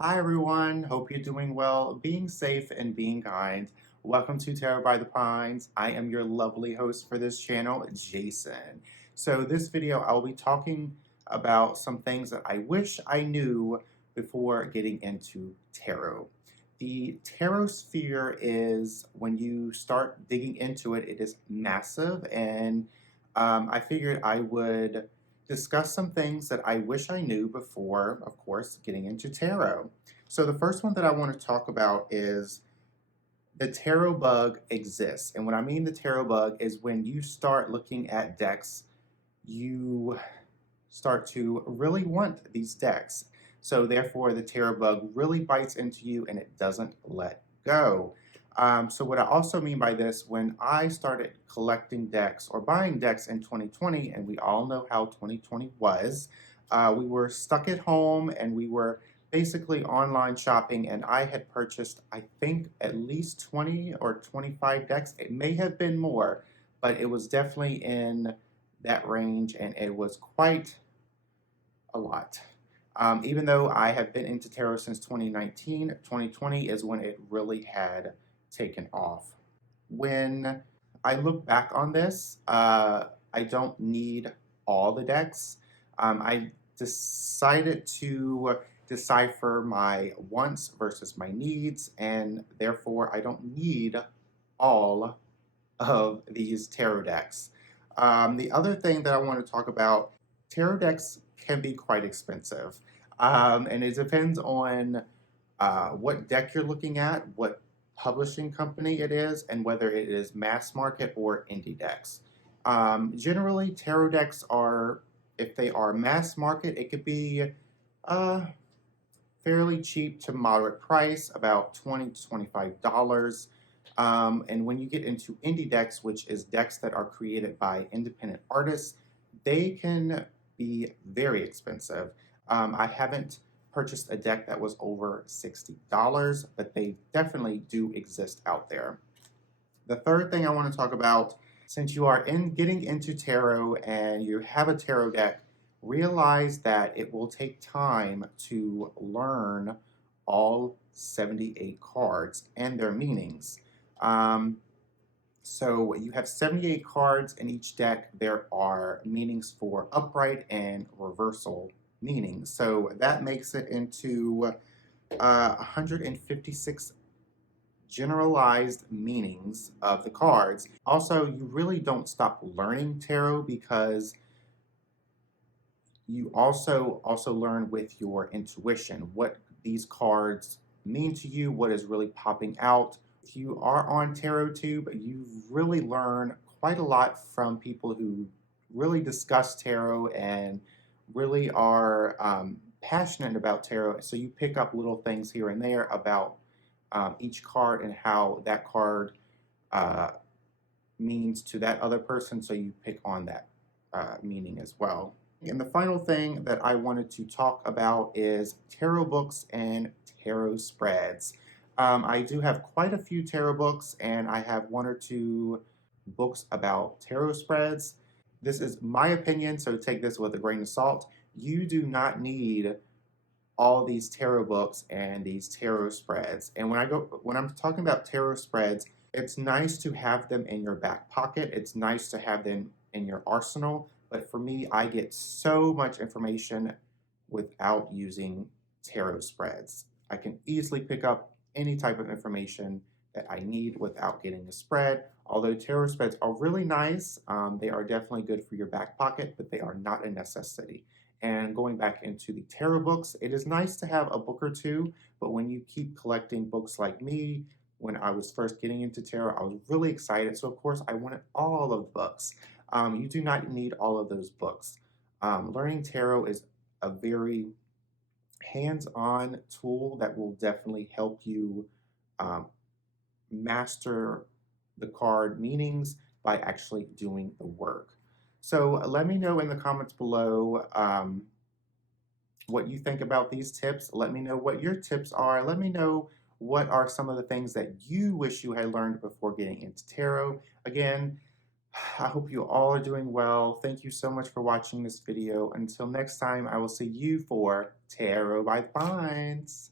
Hi everyone, hope you're doing well, being safe and being kind. Welcome to Tarot by the Pines. I am your lovely host for this channel, Jason. So this video I'll be talking about some things that I wish I knew before getting into tarot. The tarot sphere is, when you start digging into it, it is massive, and I figured I would discuss some things that I wish I knew before, of course, getting into tarot. So the first one that I want to talk about is the tarot bug exists. And what I mean the tarot bug is when you start looking at decks, you start to really want these decks. So therefore the tarot bug really bites into you and it doesn't let go. So what I also mean by this, when I started collecting decks or buying decks in 2020, and we all know how 2020 was, we were stuck at home and we were basically online shopping, and I had purchased, I think, at least 20 or 25 decks. It may have been more, but it was definitely in that range, and it was quite a lot. Even though I have been into tarot since 2019, 2020 is when it really had taken off. When I look back on this, I don't need all the decks. I decided to decipher my wants versus my needs, and therefore I don't need all of these tarot decks. The other thing that I want to talk about, tarot decks can be quite expensive, and it depends on what deck you're looking at, what publishing company it is, and whether it is mass market or indie decks. Generally, tarot decks are, if they are mass market, it could be fairly cheap to moderate price, about $20 to $25. And when you get into indie decks, which is decks that are created by independent artists, they can be very expensive. I haven't purchased a deck that was over $60, but they definitely do exist out there. The third thing I want to talk about, since you are getting into tarot and you have a tarot deck, realize that it will take time to learn all 78 cards and their meanings. So you have 78 cards in each deck. There are meanings for upright and reversal meanings. So that makes it into 156 generalized meanings of the cards. Also, you really don't stop learning tarot because you also learn with your intuition what these cards mean to you, what is really popping out. If you are on TarotTube, you really learn quite a lot from people who really discuss tarot and really are passionate about tarot. So you pick up little things here and there about each card and how that card means to that other person. So you pick on that meaning as well. And the final thing that I wanted to talk about is tarot books and tarot spreads. I do have quite a few tarot books, and I have one or two books about tarot spreads. This is my opinion, so take this with a grain of salt. You do not need all these tarot books and these tarot spreads. And when I'm talking about tarot spreads, it's nice to have them in your back pocket. It's nice to have them in your arsenal. But for me, I get so much information without using tarot spreads. I can easily pick up any type of information that I need without getting a spread. Although tarot spreads are really nice, they are definitely good for your back pocket, but they are not a necessity. And going back into the tarot books, it is nice to have a book or two, but when you keep collecting books like me, when I was first getting into tarot, I was really excited. So of course I wanted all of the books. You do not need all of those books. Learning tarot is a very hands-on tool that will definitely help you master the card meanings by actually doing the work. So let me know in the comments below what you think about these tips. Let me know what your tips are. Let me know what are some of the things that you wish you had learned before getting into tarot. Again, I hope you all are doing well. Thank you so much for watching this video. Until next time, I will see you for Tarot by the Pines.